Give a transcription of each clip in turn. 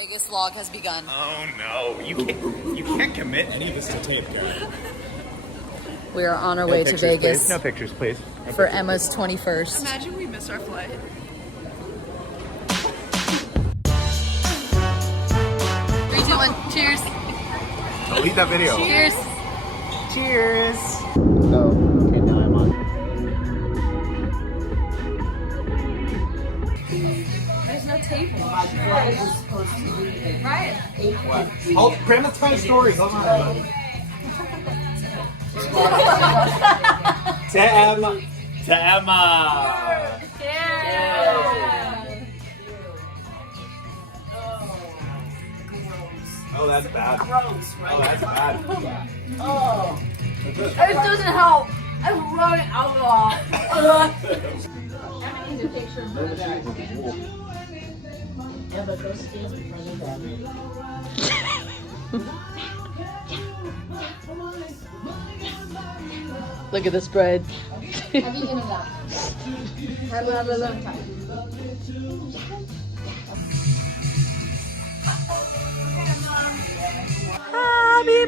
Vegas vlog has begun. Oh no, you can't commit any of this to tape, Cara. We are on our way to Vegas. Please. No pictures, please. No for pictures, Emma's 21st. Imagine we miss our flight. 3, 2, 1, cheers. Delete that video. Cheers. Cheers. Oh, okay, now I'm on. There's no table. Right. What? Oh, Grandma's telling stories. Hold on. To Emma. To Emma. Yeah. Oh, that's bad. Gross, right? Oh, that's bad. Oh. It doesn't help. I'm running alcohol. Emma needs a picture of her dad. Yeah, but go stand in front of them. Look at the spread. Have you eaten that? Have a long time. Happy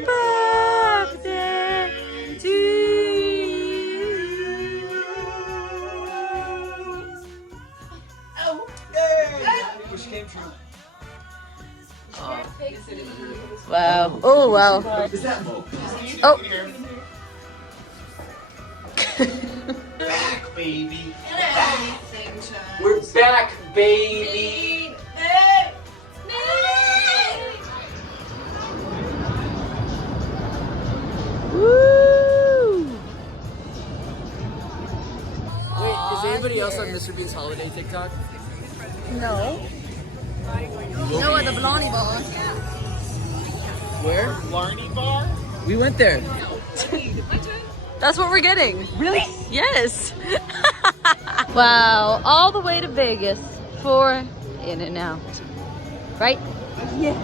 birthday to you. Oh. Wish came true. Wow. Oh, wow. Oh. Back, baby. Anything, We're back, baby. Woo! Wait, is anybody else on Mr. Bean's holiday TikTok? No. No, at the Blondie Bar. Where? Blarney Bar? We went there. That's what we're getting. Really? Yes. Wow, all the way to Vegas for In-N-Out. Right? Yeah.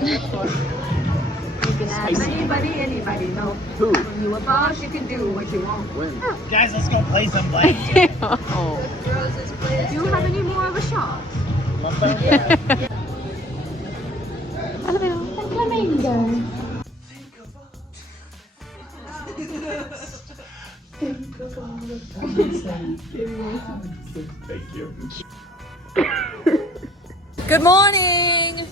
You can ask anybody, no. Who? When you a boss, you can do what you want. When? Guys, let's go play some blanks. Oh. Do you have any more of a shot? Flamingo. Thank you. Good morning.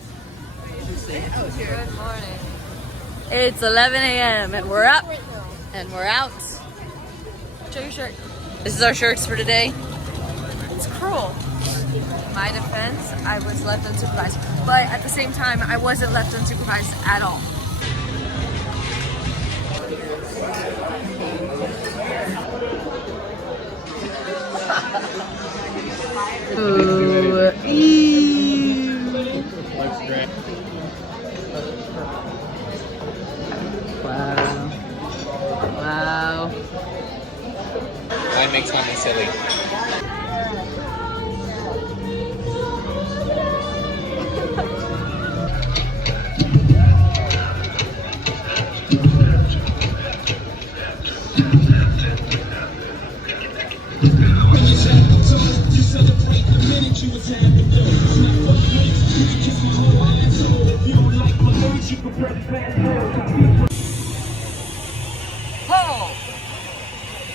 Good morning. It's 11 a.m. and we're up and we're out. Show your shirt. This is our shirts for today. It's cruel. In my defense, I was left unsupervised, but at the same time, I wasn't left unsupervised at all. Ooh, Looks great. wow. Wow. That makes mommy silly.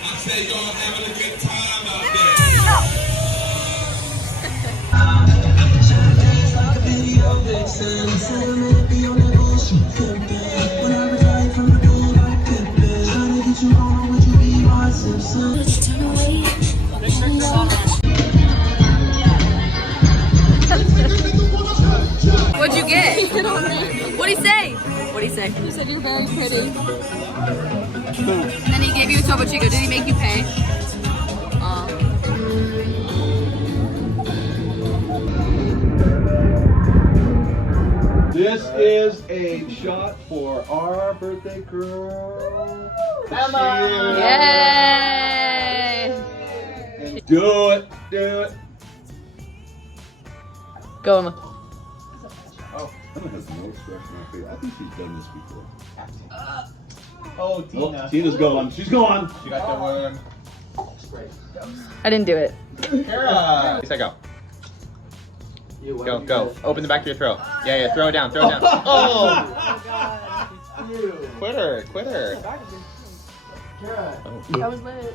I said y'all having a good time out there. What'd you get? What'd he say? What'd he say? He said you're very pretty. And he gave you a Topo Chico. Did he make you pay? This is a shot for our birthday girl, Emma. Yay! And do it. Go, Emma. Oh, Emma has no expression on her face. I think she's done this before. Oh, Tina. Oh, Tina's going. She's going. She got the one. I didn't do it. Cara. At least I go. Go, go. Open the back of your throat. Yeah, yeah. Throw it down. Throw it down. Oh! Quitter, quitter. That was lit.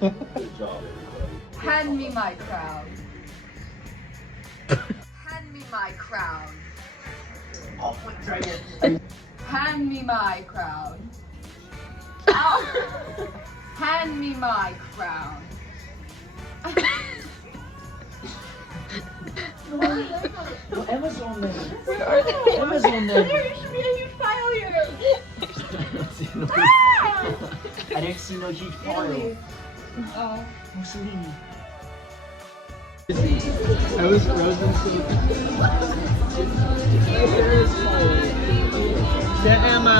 Good job, everybody. Hand me my crown. Hand me my crown. Hand me my crown. Ow. Hand me my crown. Emma's on there. Emma's on there. You should be a huge failure. I didn't see no huge file. Oh. Mussolini. I was frozen so. To Emma.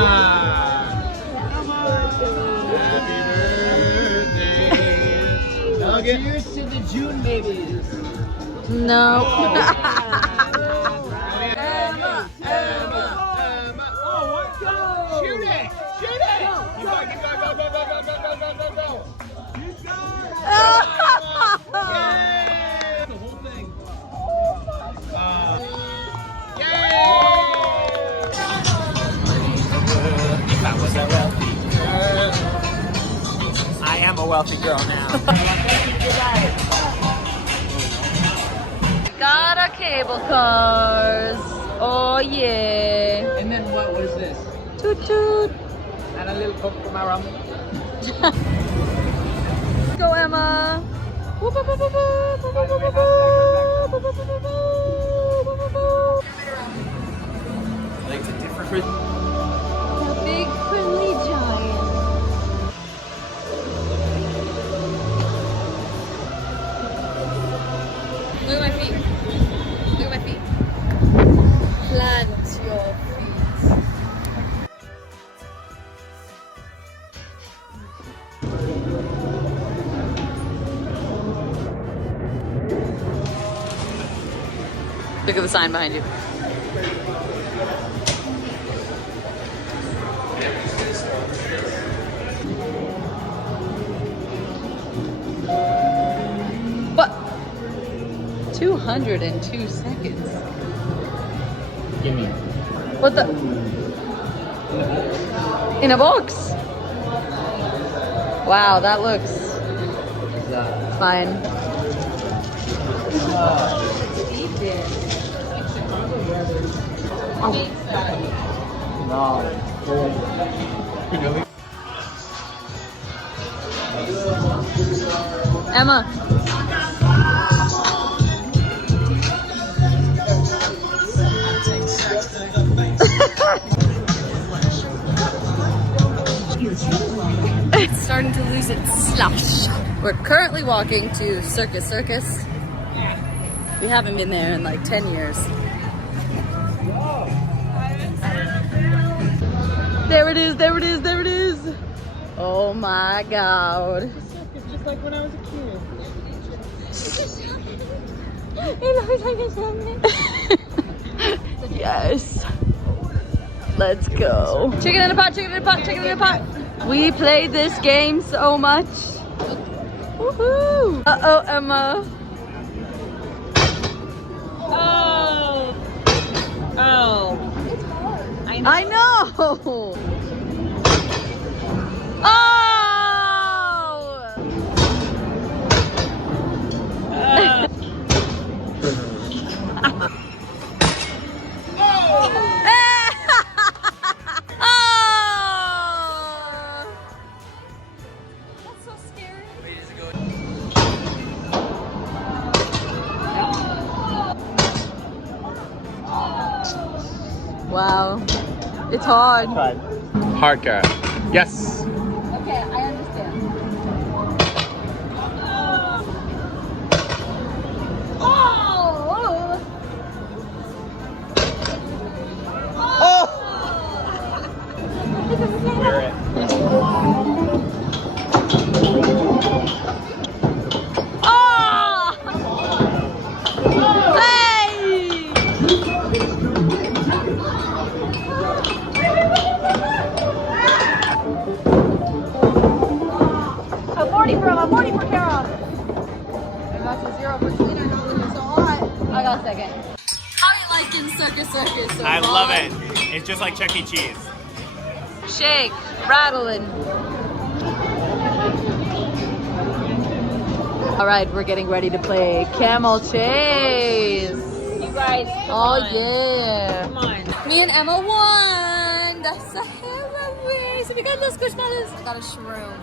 Happy birthday. Okay. Cheers to the June babies. No. Emma, Emma. Oh, what? Go! Shoot it! Shoot it! Keep going, keep going, go, go, go, go, go, go, go, go, go! Yay! The whole thing. Yay! If I was a wealthy girl, I am a wealthy girl now. Got our cable cars. Oh yeah. And then what was this? Toot toot. And a little coke from my rum. Go Emma. Like a different. The big friendly giant. Look at my feet. Look at my feet. Plant your feet. Look at the sign behind you. What? 202 seconds. Gimme. What the? In a box? Wow, that looks fine. Emma. It's starting to lose its slush. We're currently walking to Circus Circus. We haven't been there in like 10 years. There it is, there it is, there it is. Oh my God. It's just like when I was a kid. Yes. Let's go. Chicken in a pot, chicken in a pot, chicken in a pot. We played this game so much. Woohoo! Uh-oh, Emma. Oh! Oh! I know! Oh! Oh! That's so scary. Wow. It's hard. Hard Cara. Yes. Okay, I understand. Wear it. I love it. It's just like Chuck E. Cheese. Shake, rattling. All right, we're getting ready to play camel chase. You guys. Oh yeah. Come on. Me and Emma won the Sahara race. We got those squishmallows. I got a shroom.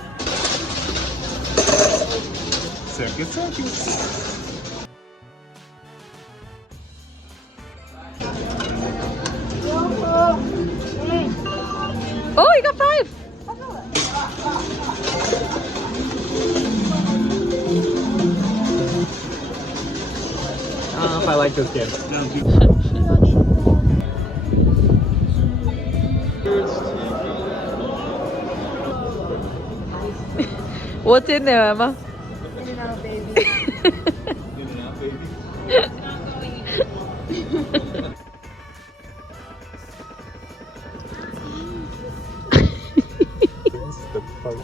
Circus, circus. Oh, you got 5. I don't know if I like this game. What's in there, Emma? In and out, baby. In and out, baby. This is the part.